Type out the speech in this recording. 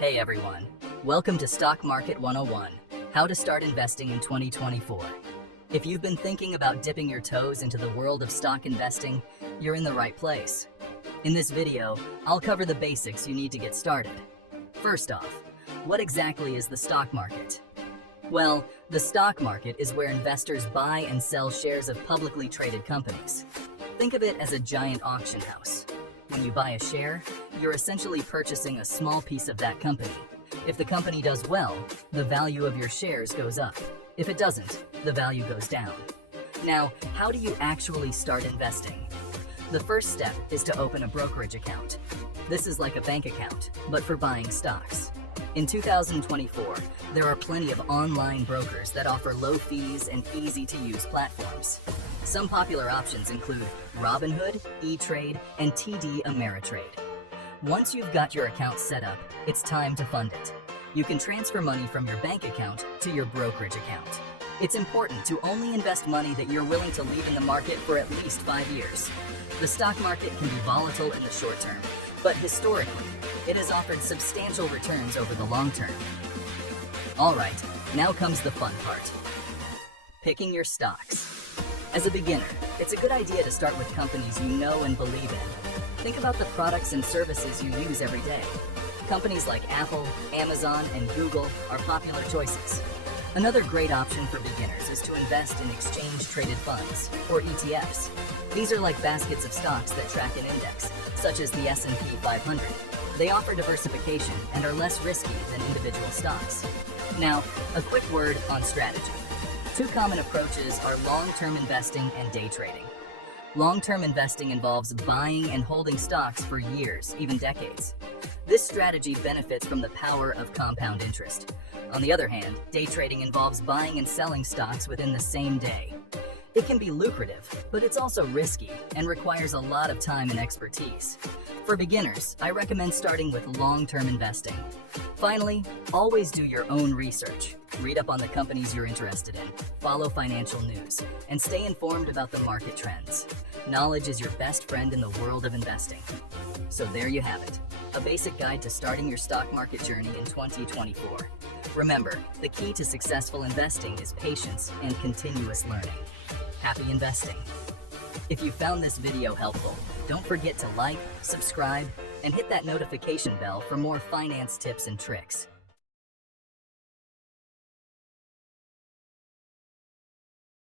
Hey everyone, welcome to Stock Market 101, how to start investing in 2024. If you've been thinking about dipping your toes into the world of stock investing, you're in the right place. In this video, I'll cover the basics you need to get started. First off, what exactly is the stock market? Well, the stock market is where investors buy and sell shares of publicly traded companies. Think of it as a giant auction house. When you buy a share, you're essentially purchasing a small piece of that company. If the company does well, the value of your shares goes up. If it doesn't, the value goes down. Now, how do you actually start investing? The first step is to open a brokerage account. This is like a bank account, but for buying stocks. In 2024, there are plenty of online brokers that offer low fees and easy-to-use platforms. Some popular options include Robinhood, E-Trade, and TD Ameritrade. Once you've got your account set up, it's time to fund it. You can transfer money from your bank account to your brokerage account. It's important to only invest money that you're willing to leave in the market for at least 5 years. The stock market can be volatile in the short term, but historically, it has offered substantial returns over the long term. All right, now comes the fun part. Picking your stocks. As a beginner, it's a good idea to start with companies you know and believe in. Think about the products and services you use every day. Companies like Apple, Amazon, and Google are popular choices. Another great option for beginners is to invest in exchange-traded funds, or ETFs. These are like baskets of stocks that track an index, such as the S&P 500. They offer diversification and are less risky than individual stocks. Now, a quick word on strategy. Two common approaches are long-term investing and day trading. Long-term investing involves buying and holding stocks for years, even decades. This strategy benefits from the power of compound interest. On the other hand, day trading involves buying and selling stocks within the same day. It can be lucrative, but it's also risky and requires a lot of time and expertise. For beginners, I recommend starting with long-term investing. Finally, always do your own research. Read up on the companies you're interested in, follow financial news, and stay informed about the market trends. Knowledge is your best friend in the world of investing. So there you have it, a basic guide to starting your stock market journey in 2024. Remember, the key to successful investing is patience and continuous learning. Happy investing! If you found this video helpful, don't forget to like, subscribe, and hit that notification bell for more finance tips and tricks.